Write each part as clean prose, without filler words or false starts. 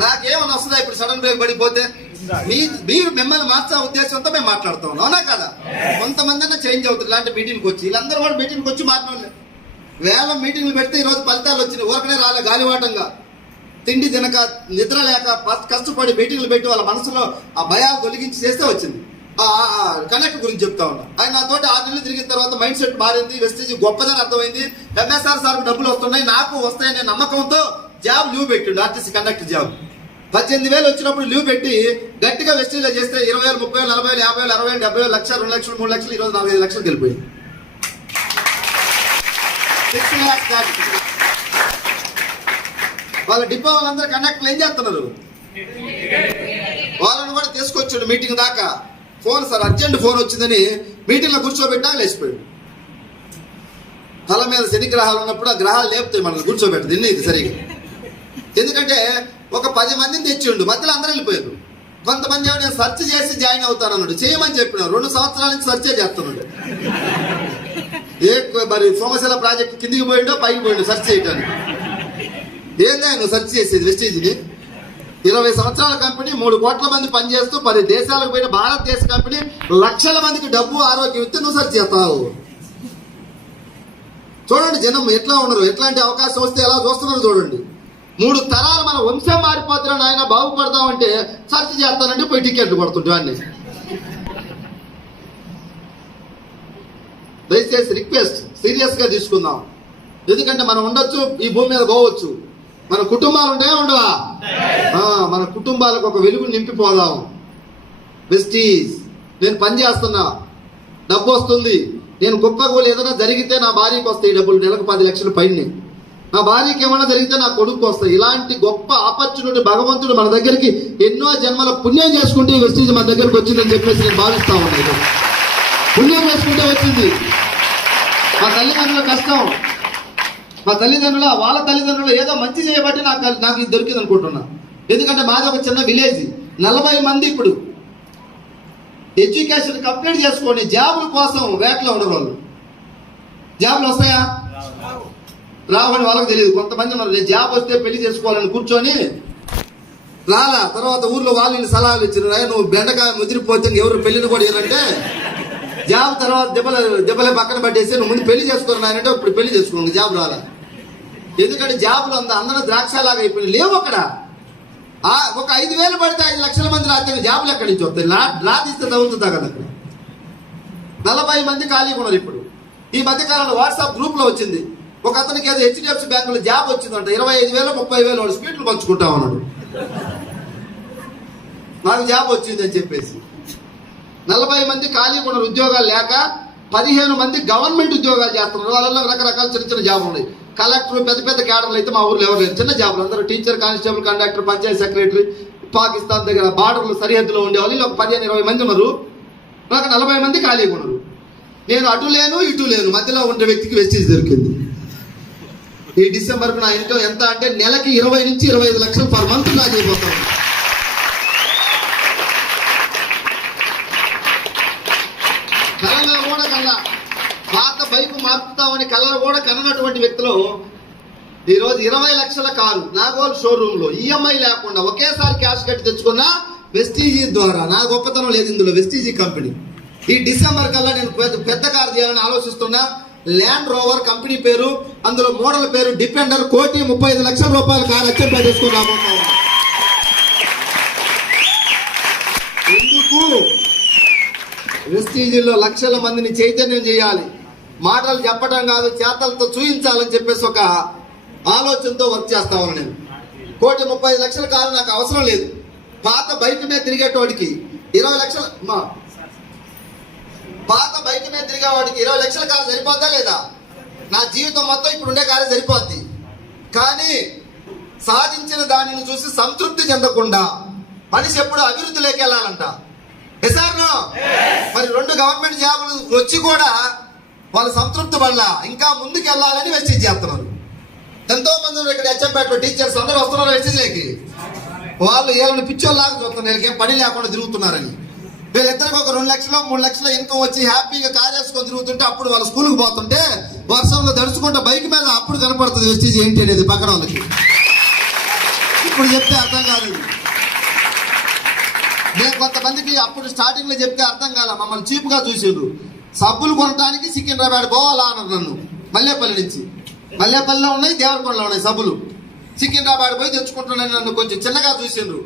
నాకేమన్నా వస్తుందా ఇప్పుడు సడన్ బ్రేక్ పడిపోతే? మీరు మిమ్మల్ని మార్చే ఉద్దేశంతో మేము మాట్లాడుతాం, అవునా కదా? కొంతమంది అన్న చేంజ్ అవుతుంది ఇలాంటి మీటింగ్కి వచ్చి. వీళ్ళందరూ కూడా మీటింగ్కి వచ్చి మాట్లాడలే. వేల మీటింగ్లు పెడితే ఈరోజు ఫలితాలు వచ్చినాయి. ఊరకనే రాలే, గాలివాటంగా తిండి తినక నిద్ర లేక కష్టపడి మీటింగ్లు పెట్టి వాళ్ళ మనసులో ఆ భయాలు తొలగించి చేస్తే వచ్చింది. కనెక్ట్ గురించి చెప్తా ఉన్నా. ఆయన నాతోటి 6 నెలలు తిరిగిన తర్వాత మైండ్ సెట్ మారింది, వెస్టీజ్ గొప్పదని అర్థమైంది. ఎంఎస్ఆర్ సార్కు డబ్బులు వస్తున్నాయి, నాకు వస్తాయనే నమ్మకంతో జాబ్ లీవ్ పెట్టిండు. ఆర్టీసీ కండక్టర్ జాబ్ 18,000 వచ్చినప్పుడు లీవ్ పెట్టి గట్టిగా వెస్టీజ్లో చేస్తే 20,000, 30,000, 40,000, 50,000, 60,000, 70,000, 1,00,000, 2 లక్షలు, 3 లక్షలు, ఈరోజు 45 లక్షలకు వెళ్ళిపోయింది. 6 lakhs దాటి వాళ్ళ డిపో వాళ్ళందరూ కండక్టర్లు ఏం చేస్తున్నారు? వాళ్ళని కూడా తీసుకొచ్చాడు మీటింగ్ దాకా. ఫోన్ సార్ అర్జెంట్ ఫోన్ వచ్చిందని మీటింగ్లో కూర్చోబెట్టా లేచిపోయాడు. తల మీద శని గ్రహాలు ఉన్నప్పుడు ఆ గ్రహాలు లేపుతాయి మనల్ని, కూర్చోబెట్టదు ఇది సరిగా. ఎందుకంటే ఒక 10 మందిని తెచ్చిండు, మధ్యలో అందరూ వెళ్ళిపోయారు. కొంతమంది ఏమో నేను సెర్చ్ చేసి జాయిన్ అవుతాను అన్నాడు. చేయమని చెప్పినాడు. 2 సంవత్సరాల నుంచి సెర్చే చేస్తున్నాడు. మరి సోమశిల ప్రాజెక్ట్ కిందికి పోయిండో పైకి పోయిండో సెర్చ్ చేయడానికి. ఏందా నువ్వు సెర్చ్ చేసేది వెస్టీజ్ని? 20 సంవత్సరాల కంపెనీ, 3 కోట్ల మంది పనిచేస్తూ 10 దేశాలకు పోయిన భారతదేశ కంపెనీ, లక్షల మందికి డబ్బు ఆరోగ్యం ఇస్తే నువ్వు సెర్చ్ చేస్తావు. చూడండి జనం ఎట్లా ఉన్నారు, ఎట్లాంటి అవకాశం వస్తే ఎలా చూస్తున్నారు చూడండి. 3 తరాలు మన వంశం మారిపోతున్నాడు. ఆయన బాగుపడతామంటే సెర్చ్ చేస్తానంటే పోయి టికెట్లు కొడుతుంటే అన్ని. దయచేసి రిక్వెస్ట్ సీరియస్ గా తీసుకుందాం. ఎందుకంటే మనం ఉండొచ్చు, ఈ భూమి మీద పోవచ్చు, మన కుటుంబాలు ఉంటాయా ఉండవా? మన కుటుంబాలకు ఒక వెలుగు నింపిపోదాం. వెస్టీజ్ నేను పని చేస్తున్నా, డబ్బు వస్తుంది. నేను గొప్పగా ఏదైనా జరిగితే నా భార్యకి వస్తాయి డబ్బులు, నెలకు 10 లక్షల పైన. నా భార్యకి ఏమైనా జరిగితే నా కొడుకు వస్తాయి. ఇలాంటి గొప్ప ఆపర్చునిటీ భగవంతుడు మన దగ్గరికి ఎన్నో జన్మల పుణ్యం చేసుకుంటే ఈ వెస్టీజ్ మన దగ్గరికి వచ్చిందని చెప్పేసి నేను భావిస్తా ఉన్నాను. పుణ్యం చేసుకుంటే వచ్చింది. మా తల్లిదండ్రుల కష్టం, మా తల్లిదండ్రుల వాళ్ళ తల్లిదండ్రులు ఏదో మంచి చేయబట్టి నాకు ఇది దొరికింది అనుకుంటున్నా. ఎందుకంటే మాది ఒక చిన్న విలేజ్, 40 మంది ఇప్పుడు ఎడ్యుకేషన్ కంప్లీట్ చేసుకొని జాబుల కోసం వేటలో ఉండరు. వాళ్ళు జాబులు వస్తాయా? రావని వాళ్ళకి తెలియదు. కొంతమంది ఉన్నారు జాబ్ వస్తే పెళ్లి చేసుకోవాలని కూర్చొని రాలా. తర్వాత ఊర్లో వాళ్ళు సలహాలు ఇచ్చిన, నువ్వు బెండకాయ ముదిరిపోతే ఎవరు పెళ్లిని కూడా ఏంటంటే జాబ్ తర్వాత దెబ్బలే పక్కన పట్టేసి నువ్వు ముందు పెళ్లి చేసుకోరు అంటే ఇప్పుడు పెళ్లి చేసుకోండి, జాబ్ రాలా. ఎందుకంటే జాబులు అందరూ ద్రాక్షలాగా అయిపోయినాయి, లేవు అక్కడ. ఒక 5,000 పడితే 5 లక్షల మంది రాజ్యాంగ జాబులు ఎక్కడి నుంచి వస్తాయి? లా తీస్తే తగులుతుందా కదా. అక్కడ 40 మంది ఖాళీగా ఉన్నారు. ఇప్పుడు ఈ మధ్యకాలంలో వాట్సాప్ గ్రూప్ లో వచ్చింది, ఒక అతనికి ఏదో HDFC బ్యాంకులో జాబ్ వచ్చిందంట. 25,000, 30,000 వాడు స్పీడ్లు పంచుకుంటా ఉన్నాడు. నాకు జాబ్ వచ్చింది అని చెప్పేసి 40 మంది ఖాళీగా ఉన్నారు, ఉద్యోగాలు లేక. 15 మంది గవర్నమెంట్ ఉద్యోగాలు చేస్తున్నారు. వాళ్ళలో రకరకాల చిన్న చిన్న జాబులు ఉన్నాయి. కలెక్టర్, పెద్ద పెద్ద క్యాడర్లు అయితే మా ఊర్లో ఎవరు లేరు. చిన్న జాబులు అందరూ teacher, constable, conductor, panchayati secretary, Pakistan దగ్గర బార్డర్లు సరిహద్దులో ఉండేవాళ్ళు ఒక 15-20 మంది ఉన్నారు. నాకు 40 మంది ఖాళీగా ఉన్నారు. నేను అటు లేను ఇటు లేను, మధ్యలో ఉండే వ్యక్తికి వెస్టీజ్ దొరికింది. ఈ డిసెంబర్కు నా ఇంట్లో ఎంత అంటే నెలకి 20 నుంచి 25 లక్షలు పర్ మంత్ నాకు అయిపోతాను. కళలో కూడా పాత బైక్ మార్పుతామని కళలో కూడా కననటువంటి వ్యక్తులు ఈరోజు 20 లక్షల కారు నాగోల్ షోరూమ్ లో ఈఎంఐ లేకుండా ఒకేసారి క్యాష్ కట్టి తెచ్చుకున్న వెస్టీజీ ద్వారా. నా గొప్పతనం లేదు ఇందులో, వెస్టీజీ కంపెనీ. ఈ డిసెంబర్ కల్లా నేను పెద్ద కారు తీయాలని ఆలోచిస్తున్నా. ల్యాండ్ రోవర్ కంపెనీ పేరు, అందులో మోడల్ పేరు డిపెండర్. 1,35 లక్షల రూపాయల కారు అచ్చంపై తెచ్చుకుని రాబోతున్నాం. ఎందుకు? వెస్టీజీలో లక్షల మందిని చైతన్యం చేయాలి, మాటలు చెప్పడం కాదు చేతలతో చూపించాలని చెప్పేసి ఒక ఆలోచనతో వర్క్ చేస్తా ఉన్నాను. నేను 1,35 లక్షల కారు నాకు అవసరం లేదు. పాత బైక్ మీద తిరిగేటోడికి 20 లక్షల పాత బైక్ మీద తిరిగేవాడికి 20 లక్షల కారు సరిపోద్దా లేదా? నా జీవితం మొత్తం ఇప్పుడు ఉండే కారు సరిపోద్ది. కానీ సాధించిన దానిని చూసి సంతృప్తి చెందకుండా మనిషి ఎప్పుడు అభివృద్ధిలోకి వెళ్ళాలంట. మరి 2 గవర్నమెంట్ జాబులు వచ్చి కూడా వాళ్ళు సంతృప్తి పడలా, ఇంకా ముందుకు వెళ్ళాలని వెస్టీజ్ చేస్తున్నారు. ఎంతో మంది ఇక్కడ అచ్చంపేటలో టీచర్స్ అందరూ వస్తున్నారు వెస్టీజ్లోకి. వాళ్ళు వీళ్ళని పిచ్చోళ్ళలాగా చూస్తున్నారు, వీళ్ళకి ఏం పని లేకుండా తిరుగుతున్నారని. వీళ్ళిద్దరికి ఒక 2 లక్షలు 3 లక్షల ఇన్కమ్ వచ్చి హ్యాపీగా కార్ వేసుకొని తిరుగుతుంటే అప్పుడు వాళ్ళ స్కూల్కి పోతుంటే వర్షంలో దడుచుకుంటే బైక్ మీద అప్పుడు కనపడుతుంది వెస్టీజ్ ఏంటి అనేది పక్కన వాళ్ళకి. ఇప్పుడు చెప్తే అర్థం కాదు. నేను కొంతమందికి అప్పుడు స్టార్టింగ్ లో చెప్తే అర్థం కాల, మమ్మల్ని చీప్ గా చూసిండ్రు. సబ్బులు కొనడానికి సికింద్రాబాద్ పోవాలా అన్నారు నన్ను. మల్లేపల్లి నుంచి, మల్లేపల్లిలో ఉన్నాయి, దేవరకొండలో ఉన్నాయి సబ్బులు. సికింద్రాబాద్ పోయి తెచ్చుకుంటున్నాను. నన్ను కొంచెం చిన్నగా చూసిండ్రు.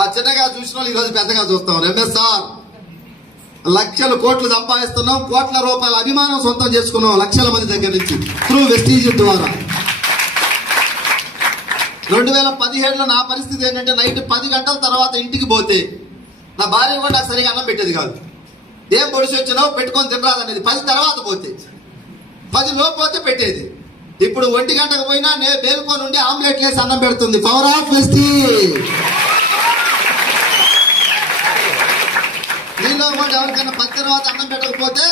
ఆ చిన్నగా చూసిన వాళ్ళు ఈరోజు పెద్దగా చూస్తాం. రమేష్ సార్, లక్షల కోట్లు సంపాదిస్తున్నాం, కోట్ల రూపాయల అభిమానం సొంతం చేసుకున్నాం లక్షల మంది దగ్గర నుంచి త్రూ వెస్టీజ్ ద్వారా. 2017లో నా పరిస్థితి ఏంటంటే నైట్ 10 గంటల తర్వాత ఇంటికి పోతే నా భార్య కూడా నాకు సరిగా అన్నం పెట్టేది కాదు. ఏం పొడిచి వచ్చినావు పెట్టుకొని తినరాదు అనేది. 10 తర్వాత పోతే, 10 లోపు పోతే పెట్టేది. ఇప్పుడు 1 గంటకు పోయినా నేను మేల్కొని ఉండి ఆమ్లెట్ వేసి అన్నం పెడుతుంది. Power of Vestige. నీలో కూడా ఎవరికైనా 10 తర్వాత అన్నం పెట్టకపోతే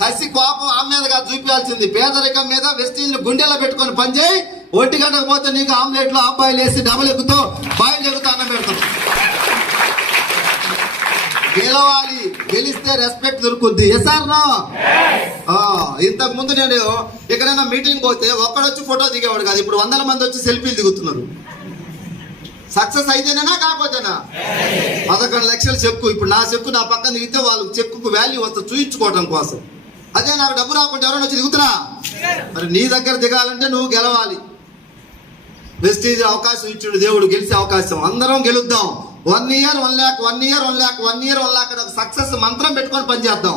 కసి కోపం ఆమె మీదగా చూపించాల్సింది. పేదరికం మీద వెస్టీజ్ గుండెలో పెట్టుకొని పనిచేయి. 1 గంటకు పోతే నీకు ఆమ్లెట్లు అబ్బాయిలు వేసి డబల్ ఎక్కుతో బాయిలు ఎక్కుతూ అన్నం పెడతాం. గెలవాలి, గెలిస్తే రెస్పెక్ట్ దొరుకుద్ది. ఎస్ఆర్నో? ఇంతకు ముందు నేను ఎక్కడైనా మీటింగ్ పోతే ఒక్కడొచ్చి ఫోటో దిగేవాడు కాదు. ఇప్పుడు 100 మంది వచ్చి సెల్ఫీలు దిగుతున్నారు. సక్సెస్ అయితేనేనా కాకపోతేనా? 11 లక్షల చెక్కు. ఇప్పుడు నా చెక్కు నా పక్కన దిగితే వాళ్ళకి చెక్కుకు వాల్యూ వస్తుంది చూయించుకోవడం కోసం. అదే నాకు డబ్బు రాకుండా ఎవరైనా వచ్చి దిగుతున్నా? మరి నీ దగ్గర దిగాలంటే నువ్వు గెలవాలి. వెస్టీజ్ అవకాశం ఇచ్చాడు దేవుడు, గెలిచే అవకాశం. అందరం గెలుద్దాం. 1 year 1 lakh, 1 year 1 lakh, 1 year 1 lakh ఒక సక్సెస్ మంత్రం పెట్టుకొని పనిచేద్దాం.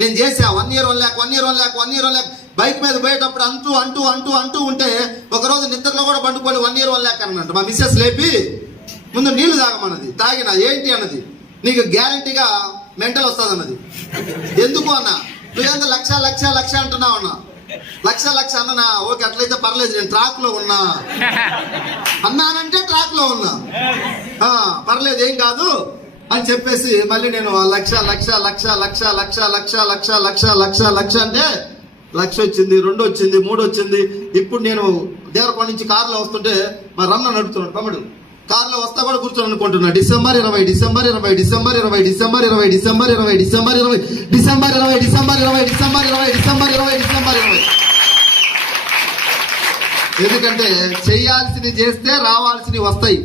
నేను చేసా 1 year 1 lakh, 1 year 1 lakh, 1 year 1 lakh. Bike మీద పోయేటప్పుడు అంటూ ఉంటే ఒకరోజు నిద్రలో కూడా పండుకొని 1 year 1 lakh అన్నట్టు మా మిస్సెస్ లేపి ముందు నీళ్లు తాగమన్నది. తాగిన ఏంటి అన్నది, నీకు గ్యారంటీగా మెంటల్ వస్తుంది అన్నది. ఎందుకు అన్నా? నువ్వేంత లక్ష అంటున్నావు అన్నా. లక్ష అన్నా. ఓకే, అట్లయితే పర్లేదు, నేను ట్రాక్ లో ఉన్నా అన్నానంటే ట్రాక్ లో ఉన్నా, పర్లేదు ఏం కాదు అని చెప్పేసి మళ్ళీ నేను లక్ష అంటే 1 వచ్చింది, 2 వచ్చింది, 3 వచ్చింది. ఇప్పుడు నేను దేవరకొండ నుంచి కారులో వస్తుంటే మా రమణ నడుపుతున్నాడు తమ్ముడు. కారులో వస్తా కూడా కూర్చొని అనుకుంటున్నా డిసెంబర్ 20 ఎందుకంటే చేయాల్సింది చేస్తే రావాల్సినవి వస్తాయి.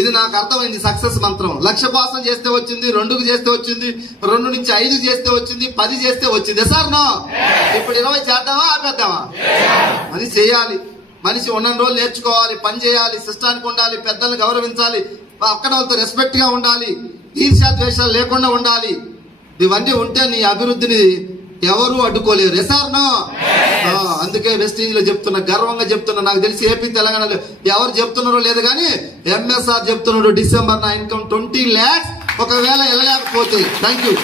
ఇది నాకు అర్థమైంది సక్సెస్ మంత్రం. 1 లక్ష కోసం చేస్తే వచ్చింది, 2కు చేస్తే వచ్చింది, 2 నుంచి 5 చేస్తే వచ్చింది, 10 చేస్తే వచ్చింది. సార్ నో, ఇప్పుడు 20 చేద్దామా ఆపేద్దామా? అది చేయాలి. మనిషి ఉన్న రోజులు నేర్చుకోవాలి, పని చేయాలి, సిస్టానికి ఉండాలి, పెద్దల్ని గౌరవించాలి, అక్కడ వాళ్ళతో రెస్పెక్ట్ గా ఉండాలి, ఈర్ష్యా ద్వేషాలు లేకుండా ఉండాలి. ఇవన్నీ ఉంటే నీ అభివృద్ధిని ఎవరు అడ్డుకోలేరు. ఎసార్నో? అందుకే వెస్టీజ్ లో చెప్తున్నా, గర్వంగా చెప్తున్నా. నాకు తెలిసి ఏపీ తెలంగాణలో ఎవరు చెప్తున్నారో లేదు కానీ ఎంఎస్ఆర్ చెప్తున్నాడు డిసెంబర్ నా ఇన్కమ్ 20 lakhs. ఒకవేళ వెళ్ళలేకపోతే థ్యాంక్ యూ.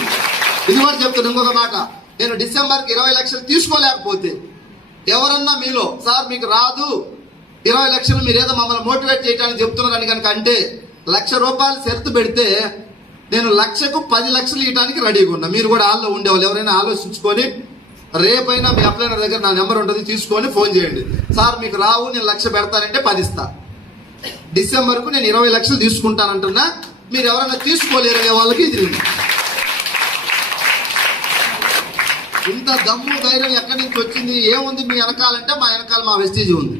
ఇది కూడా చెప్తున్నా ఇంకొక మాట, నేను డిసెంబర్కి 20 లక్షలు తీసుకోలేకపోతే ఎవరన్నా మీలో సార్ మీకు రాదు 20 లక్షలు మీరు ఏదో మమ్మల్ని మోటివేట్ చేయడానికి చెప్తున్నారని కనుక అంటే 1 లక్ష రూపాయలు షరతు పెడితే నేను 1 లక్షకు 10 లక్షలు ఇవ్వడానికి రెడీగా ఉన్నా. మీరు కూడా హాల్లో ఉండేవాళ్ళు ఎవరైనా ఆలోచించుకొని రేపైనా మీ అప్లైనర్ దగ్గర నా నెంబర్ ఉంటుంది, తీసుకొని ఫోన్ చేయండి. సార్ మీకు రావు, నేను 1 లక్ష పెడతానంటే 10 ఇస్తా. డిసెంబర్కు నేను 20 లక్షలు తీసుకుంటానంటున్నా. మీరు ఎవరైనా తీసుకోలేరనే వాళ్ళకి ఇది ఇంత దమ్ము ధైర్యం ఎక్కడి నుంచి వచ్చింది, ఏముంది మీ వెనకాలంటే మా వెనకాల మా వెస్టీజ్ ఉంది.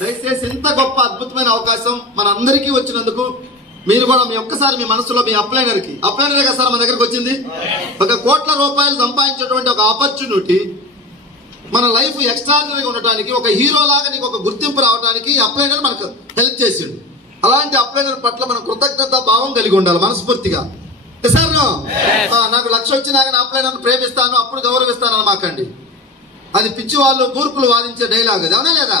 దయచేసి ఇంత గొప్ప అద్భుతమైన అవకాశం మన అందరికీ వచ్చినందుకు మీరు కూడా మీ ఒక్కసారి మీ మనసులో మీ అప్లైనరే కదా సార్ మన దగ్గరకు వచ్చింది. 1 కోట్ల రూపాయలు సంపాదించేటువంటి ఒక ఆపర్చునిటీ, మన లైఫ్ ఎక్స్ట్రాడినరీగా ఉండటానికి, ఒక హీరో లాగా నీకు ఒక గుర్తింపు రావడానికి అప్లైనర్ మనకు హెల్ప్ చేసిండు. అలాంటి అప్లైనర్ పట్ల మనం కృతజ్ఞత భావం కలిగి ఉండాలి మనస్ఫూర్తిగా. సార్ నాకు 1 లక్ష వచ్చినాక నా అప్లైనర్ ప్రేమిస్తాను అప్పుడు గౌరవిస్తాను అనమాకండి. అది పిచ్చి వాళ్ళు కూర్పులు వాదించే డైలాగ్, అవునా లేదా?